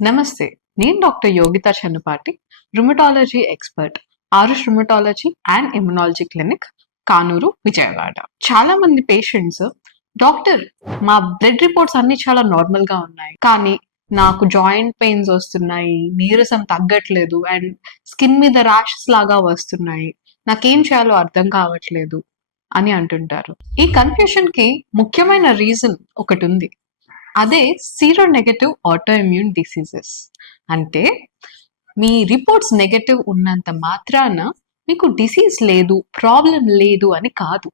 నమస్తే. నేను doctor Yogitha Channupati, rheumatology expert, Aarush rheumatology and immunology clinic, Kanuru, Vijayawada. చాలా మంది పేషెంట్స్, డాక్టర్ మా బ్లడ్ రిపోర్ట్స్ అన్నీ చాలా నార్మల్‌గా ఉన్నాయి. కానీ నాకు జాయింట్ పెయిన్స్ వస్తున్నాయి, నీరసం తగ్గట్లేదు అండ్ స్కిన్ మీద ర్యాషెస్ లాగా వస్తున్నాయి. నాకేం చేయాలో అర్థం కావట్లేదు అని అంటుంటారు. ఈ కన్‌ఫ్యూషన్‌కి ముఖ్యమైన రీజన్ ఒకటుంది. అదే సీరోనెగటివ్ ఆటోఇమ్యూన్ డిసీజెస్. అంటే మీ రిపోర్ట్స్ నెగటివ్ ఉన్నంత మాత్రాన మీకు డిసీజ్ లేదు, ప్రాబ్లం లేదు అని కాదు.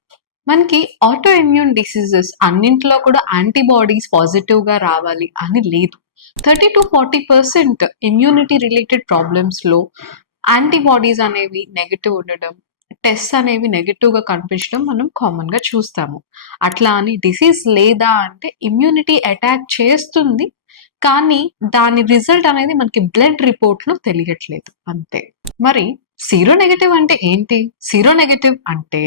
మనకి ఆటోఇమ్యూన్ డిసీజెస్ అన్నింటిలో కూడా యాంటీబాడీస్ పాజిటివ్‌గా రావాలి అని లేదు. 30-40% ఇమ్యూనిటీ రిలేటెడ్ ప్రాబ్లమ్స్‌లో యాంటీబాడీస్ అనేవి నెగెటివ్ ఉండడం, టెస్ట్స్ అనేవి నెగెటివ్‌గా కనిపించడం మనం కామన్‌గా చూస్తాము. అట్లా అని డిసీజ్ లేదా అంటే ఇమ్యూనిటీ అటాక్ చేస్తుంది. కానీ దాని రిజల్ట్ అనేది మనకి బ్లడ్ రిపోర్ట్‌లో తెలియట్లేదు అంతే. మరి సీరోనెగటివ్ అంటే ఏంటి? సీరోనెగటివ్ అంటే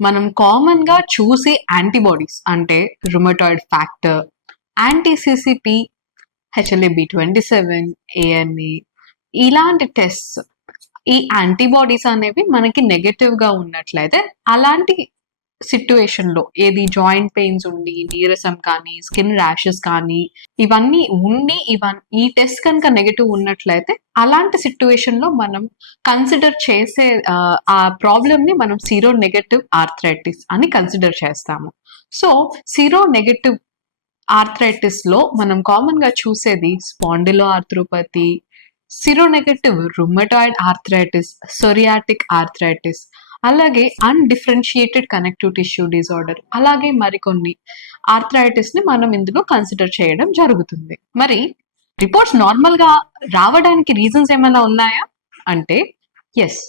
మనం కామన్‌గా చూసే యాంటీబాడీస్ అంటే rheumatoid factor, anti CCP, HLA-B27, ANA ఇలాంటి టెస్ట్స్, ఈ యాంటీబాడీస్ అనేవి మనకి నెగెటివ్‌గా ఉన్నట్లయితే అలాంటి సిట్యుయేషన్‌లో ఏది జాయింట్ పెయిన్స్ ఉండి, నీరసం కానీ, స్కిన్ ర్యాషెస్ కానీ ఇవన్నీ ఉండి ఈ టెస్ట్ కనుక నెగెటివ్ ఉన్నట్లయితే అలాంటి సిట్యుయేషన్‌లో మనం కన్సిడర్ చేసే ఆ ప్రాబ్లమ్‌ని మనం సీరోనెగటివ్ ఆర్థరైటిస్ అని కన్సిడర్ చేస్తాము. సో, సీరోనెగటివ్ ఆర్థరైటిస్‌లో మనం కామన్‌గా చూసేది spondyloarthropathy, seronegative rheumatoid arthritis, psoriatic arthritis, అలాగే అన్‌డిఫరెన్షియేటెడ్ కనెక్టివ్ టిష్యూ డిజార్డర్, అలాగే మరికొన్ని ఆర్థరైటిస్‌ని మనం ఇందులో కన్సిడర్ చేయడం జరుగుతుంది. మరి రిపోర్ట్స్ నార్మల్‌గా రావడానికి రీజన్స్ ఏమైనా ఉన్నాయా? అంటే యెస్.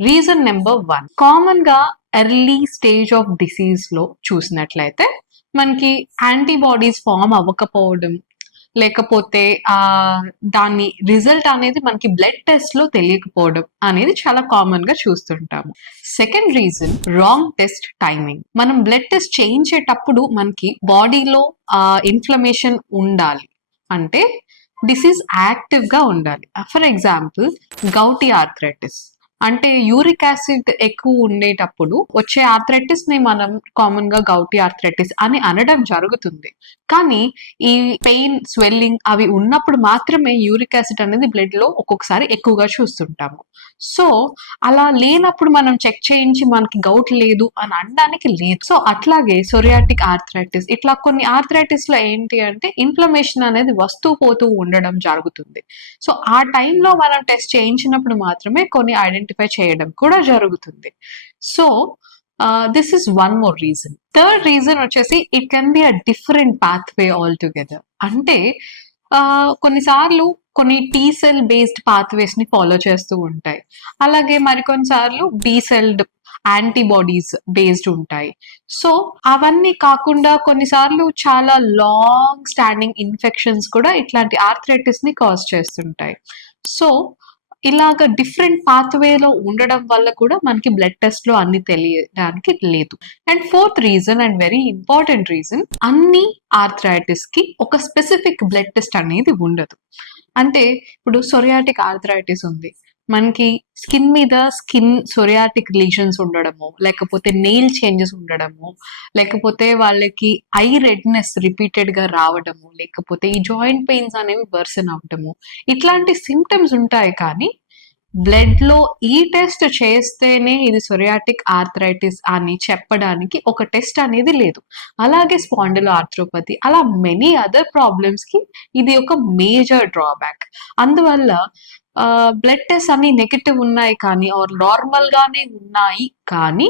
రీజన్ నంబర్ 1 కామన్‌గా ఎర్లీ స్టేజ్ ఆఫ్ డిసీజ్‌లో చూసినట్లయితే మనకి యాంటీబాడీస్ ఫార్మ్ అవ్వకపోవడం, లేకపోతే దాని రిజల్ట్ అనేది మనకి బ్లడ్ టెస్ట్‌లో తెలియకపోవడం అనేది చాలా కామన్‌గా చూస్తుంటాము. Second reason wrong test timing. మనం బ్లడ్ టెస్ట్ చేయించేటప్పుడు మనకి బాడీలో ఇన్ఫ్లమేషన్ ఉండాలి. అంటే డిసీజ్ యాక్టివ్‌గా ఉండాలి. ఫర్ ఎగ్జాంపుల్ గౌటీ ఆర్థరైటిస్ అంటే యూరిక్ యాసిడ్ ఎక్కువ ఉండేటప్పుడు వచ్చే ఆర్థరైటిస్‌ని మనం కామన్‌గా గౌటీ ఆర్థరైటిస్ అని అనడం జరుగుతుంది. కానీ ఈ పెయిన్, స్వెల్లింగ్ అవి ఉన్నప్పుడు మాత్రమే యూరిక్ యాసిడ్ అనేది బ్లడ్‌లో ఒక్కొక్కసారి ఎక్కువగా చూస్తుంటాము. సో, అలా లేనప్పుడు మనం చెక్ చేయించి మనకి గౌట్ లేదు అని అనడానికి లేదు. సో, అట్లాగే సోరియాటిక్ ఆర్థరైటిస్ ఇట్లా కొన్ని ఆర్థరైటిస్‌లో ఏంటి అంటే ఇన్ఫ్లమేషన్ అనేది వస్తూ పోతూ ఉండడం జరుగుతుంది. సో, ఆ టైంలో మనం టెస్ట్ చేయించినప్పుడు మాత్రమే కొన్ని ఐడెంటిఫై చేయడం కూడా జరుగుతుంది. So, this is one more reason. Third reason వచ్చేసి it can be a different pathway altogether. అంటే కొన్నిసార్లు కొన్ని టీ సెల్ బేస్డ్ పాత్‌వేస్‌ని ఫాలో చేస్తూ ఉంటాయి. అలాగే మరికొన్ని సార్లు బి సెల్డ్ యాంటీబాడీస్ బేస్డ్ ఉంటాయి. సో, అవన్నీ కాకుండా కొన్నిసార్లు చాలా లాంగ్ స్టాండింగ్ ఇన్ఫెక్షన్స్ కూడా ఇట్లాంటి ఆర్థరైటిస్‌ని కాజ్ చేస్తుంటాయి. సో, ఇలాగ డిఫరెంట్ పాత్‌వేలో ఉండడం వల్ల కూడా మనకి బ్లడ్ టెస్ట్‌లో అన్ని తెలియడానికి లేదు. And fourth reason and very important reason, అన్ని ఆర్థరైటిస్‌కి ఒక స్పెసిఫిక్ బ్లడ్ టెస్ట్ అనేది ఉండదు. అంటే ఇప్పుడు సోరియాటిక్ ఆర్థరైటిస్ ఉంది. మనకి స్కిన్ సోరియాటిక్ లీజన్స్ ఉండడము, లేకపోతే నెయిల్ చేంజెస్ ఉండడము, లేకపోతే వాళ్ళకి ఐ రెడ్‌నెస్ రిపీటెడ్‌గా రావడము, లేకపోతే ఈ జాయింట్ పెయిన్స్ అనేవి వర్సెన్ అవ్వడము, ఇట్లాంటి సింప్టమ్స్ ఉంటాయి. కానీ బ్లడ్‌లో ఈ టెస్ట్ చేస్తేనే ఇది సోరియాటిక్ ఆర్థరైటిస్ అని చెప్పడానికి ఒక టెస్ట్ అనేది లేదు. అలాగే స్పాండిలోఆర్థ్రోపతి అలా మెనీ అదర్ ప్రాబ్లమ్స్‌కి ఇది ఒక మేజర్ డ్రాబ్యాక్. అందువల్ల బ్లడ్ టెస్ట్ అన్ని నెగెటివ్ ఉన్నాయి కానీ ఆర్ నార్మల్‌గానే ఉన్నాయి కానీ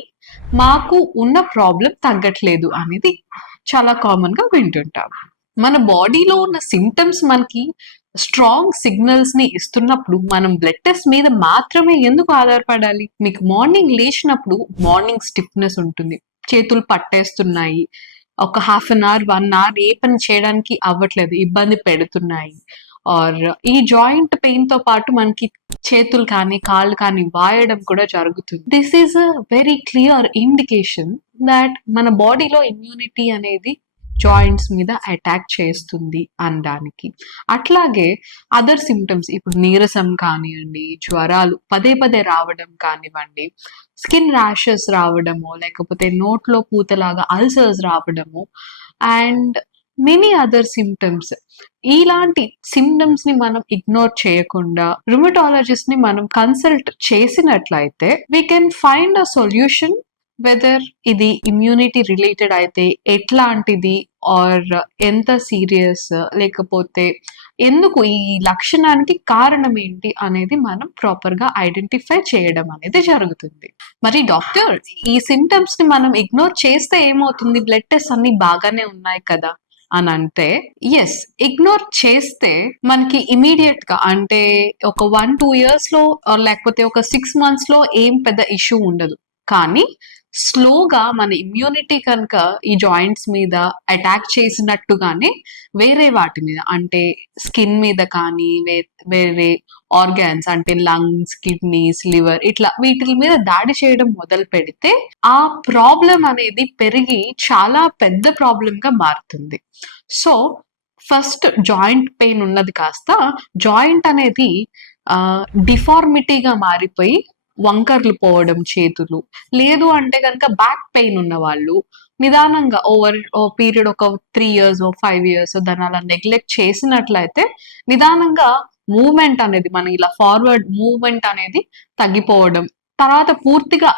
మాకు ఉన్న ప్రాబ్లమ్ తగ్గట్లేదు అనేది చాలా కామన్‌గా వింటుంటాం. మన బాడీలో ఉన్న సింప్టమ్స్ మనకి స్ట్రాంగ్ సిగ్నల్స్‌ని ఇస్తున్నప్పుడు మనం బ్లడ్ టెస్ట్ మీద మాత్రమే ఎందుకు ఆధారపడాలి? మీకు మార్నింగ్ లేచినప్పుడు మార్నింగ్ స్టిఫ్‌నెస్ ఉంటుంది. చేతులు పట్టేస్తున్నాయి. ఒక హాఫ్ అన్ అవర్, 1 అవర్ ఏ పని చేయడానికి అవ్వట్లేదు. ఇబ్బంది పెడుతున్నాయి. ఆర్ ఈ జాయింట్ పెయిన్‌తో పాటు మనకి చేతులు కానీ, కాళ్ళు కానీ వాయడం కూడా జరుగుతుంది. This is a very clear indication thought మన బాడీలో ఇమ్యూనిటీ అనేది జాయింట్స్ మీద అటాక్ చేస్తుంది అనడానికి. అట్లాగే అదర్ సిమ్టమ్స్ ఇప్పుడు నీరసం కానివ్వండి, జ్వరాలు పదే పదే రావడం కానివ్వండి, స్కిన్ ర్యాషెస్ రావడము, లేకపోతే నోట్లో పూతలాగా అల్సర్స్ రావడము అండ్ మెనీ అదర్ సిమ్టమ్స్. ఇలాంటి సిమ్టమ్స్ ని మనం ఇగ్నోర్ చేయకుండా రుమటాలజిస్ట్ ని మనం కన్సల్ట్ చేసినట్లయితే we can find a solution whether ఇది ఇమ్యూనిటీ రిలేటెడ్ అయితే ఎట్లాంటిది ఆర్ ఎంత సీరియస్, లేకపోతే ఎందుకు ఈ లక్షణానికి కారణం ఏంటి అనేది మనం ప్రాపర్ గా ఐడెంటిఫై చేయడం అనేది జరుగుతుంది. మరి డాక్టర్, ఈ సిమ్టమ్స్ ని మనం ఇగ్నోర్ చేస్తే ఏమవుతుంది, బ్లడ్ టెస్ట్ అన్ని బాగానే ఉన్నాయి కదా అని అంటే, ఎస్, ఇగ్నోర్ చేస్తే మనకి ఇమీడియట్ గా అంటే ఒక 1-2 years లో లేకపోతే ఒక 6 months లో ఏం పెద్ద ఇష్యూ ఉండదు. కానీ స్లోగా మన ఇమ్యూనిటీ కనుక ఈ జాయింట్స్ మీద అటాక్ చేసినట్టుగానే వేరే వాటి మీద అంటే స్కిన్ మీద కానీ వేరే ఆర్గాన్స్ అంటే లంగ్స్, కిడ్నీస్, లివర్ ఇట్లా వీటి మీద దాడి చేయడం మొదలు పెడితే ఆ ప్రాబ్లం అనేది పెరిగి చాలా పెద్ద ప్రాబ్లం గా మారుతుంది. సో ఫస్ట్ జాయింట్ పెయిన్ ఉన్నది కాస్త జాయింట్ అనేది డిఫార్మిటీగా మారిపోయి వంకర్లు పోవడం చేతులు, లేదు అంటే కనుక బ్యాక్ పెయిన్ ఉన్న వాళ్ళు నిదానంగా ఓవర్ పీరియడ్ ఒక 3 years 5 years దాన్ని అలా నెగ్లెక్ట్ చేసినట్లయితే నిదానంగా మూవ్మెంట్ అనేది మన ఇలా ఫార్వర్డ్ మూవ్మెంట్ అనేది తగ్గిపోవడం, తర్వాత పూర్తిగా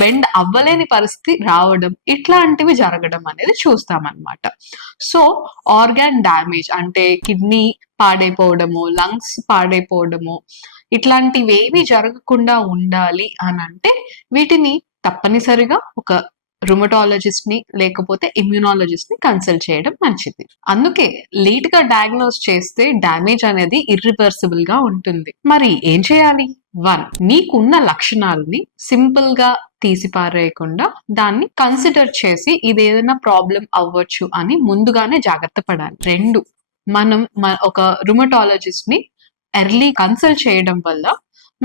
బెండ్ అవ్వలేని పరిస్థితి రావడం, ఇట్లాంటివి జరగడం అనేది చూస్తామన్నమాట. సో ఆర్గాన్ డ్యామేజ్ అంటే కిడ్నీ పాడైపోవడము, లంగ్స్ పాడైపోవడము, ఇట్లాంటివి ఏవి జరగకుండా ఉండాలి అని అంటే వీటిని తప్పనిసరిగా ఒక రుమటాలజిస్ట్ ని లేకపోతే ఇమ్యూనాలజిస్ట్ ని కన్సల్ట్ చేయడం మంచిది. అందుకే లేట్ గా డయాగ్నోస్ చేస్తే డ్యామేజ్ అనేది ఇర్రివర్సిబుల్ గా ఉంటుంది. మరి ఏం చేయాలి? 1, మీకున్న లక్షణాలని సింపుల్ గా తీసి పారేయకుండా దాన్ని కన్సిడర్ చేసి ఇది ఏదైనా ప్రాబ్లం అవ్వచ్చు అని ముందుగానే జాగ్రత్త పడాలి. 2, మనం ఒక రుమటాలజిస్ట్ ని ఎర్లీ కన్సల్ట్ చేయడం వల్ల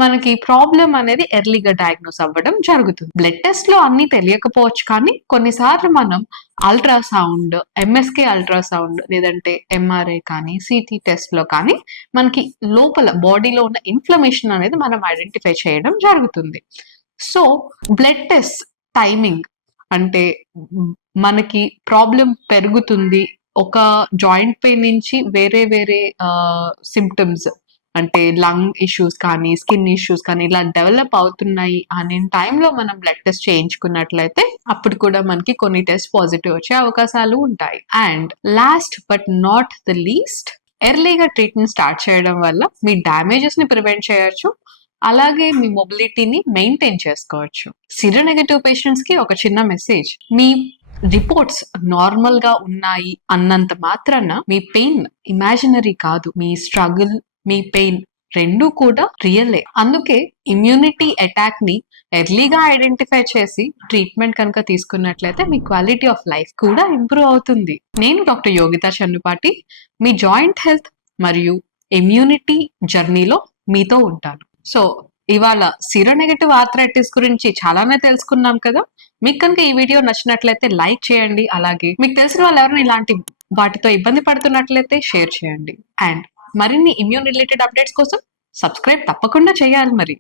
మనకి ప్రాబ్లం అనేది ఎర్లీగా డయాగ్నోస్ అవ్వడం జరుగుతుంది. బ్లడ్ టెస్ట్ లో అన్ని తెలియకపోవచ్చు, కానీ కొన్నిసార్లు మనం అల్ట్రాసౌండ్, ఎంఎస్కే అల్ట్రాసౌండ్ లేదంటే ఎంఆర్ఐ కానీ సిటీ టెస్ట్ లో కానీ మనకి లోపల బాడీలో ఉన్న ఇన్ఫ్లమేషన్ అనేది మనం ఐడెంటిఫై చేయడం జరుగుతుంది. సో బ్లడ్ టెస్ట్ టైమింగ్ అంటే మనకి ప్రాబ్లం పెరుగుతుంది, ఒక జాయింట్ పెయిన్ నుంచి వేరే వేరే సిమ్టమ్స్ అంటే లంగ్ ఇష్యూస్ కానీ స్కిన్ ఇష్యూస్ కానీ ఇలా డెవలప్ అవుతున్నాయి అనే టైంలో మనం బ్లడ్ టెస్ట్ చేయించుకున్నట్లయితే అప్పుడు కూడా మనకి కొన్ని టెస్ట్ పాజిటివ్ వచ్చే అవకాశాలు ఉంటాయి. And last but not the least, ఎర్లీగా ట్రీట్మెంట్ స్టార్ట్ చేయడం వల్ల మీ డ్యామేజెస్ ని ప్రివెంట్ చేయొచ్చు, అలాగే మీ మొబిలిటీని మెయింటైన్ చేసుకోవచ్చు. సిరోనెగటివ్ పేషెంట్స్ కి ఒక చిన్న మెసేజ్, మీ రిపోర్ట్స్ నార్మల్ గా ఉన్నాయి అన్నంత మాత్రాన మీ పెయిన్ ఇమాజినరీ కాదు, మీ స్ట్రగుల్, మీ పెయిన్ రెండు కూడా రియలే. అందుకే ఇమ్యూనిటీ అటాక్ ని ఎర్లీగా ఐడెంటిఫై చేసి ట్రీట్మెంట్ కనుక తీసుకున్నట్లయితే మీ క్వాలిటీ ఆఫ్ లైఫ్ కూడా ఇంప్రూవ్ అవుతుంది. నేను డాక్టర్ యోగితా చన్నుపాటి, మీ జాయింట్ హెల్త్ మరియు ఇమ్యూనిటీ జర్నీలో మీతో ఉంటాను. సో ఇవాళ సిరోనెగటివ్ ఆర్థరైటిస్ గురించి చాలానే తెలుసుకున్నాం కదా. మీకు కనుక ఈ వీడియో నచ్చినట్లయితే లైక్ చేయండి, అలాగే మీకు తెలిసిన వాళ్ళు ఎవరైనా ఇలాంటి వాటితో ఇబ్బంది పడుతున్నట్లయితే షేర్ చేయండి. అండ్ మరిన్ని ఇమ్యూన్ రిలేటెడ్ అప్డేట్స్ కోసం సబ్స్క్రైబ్ తప్పకుండా చేయాలి మరి.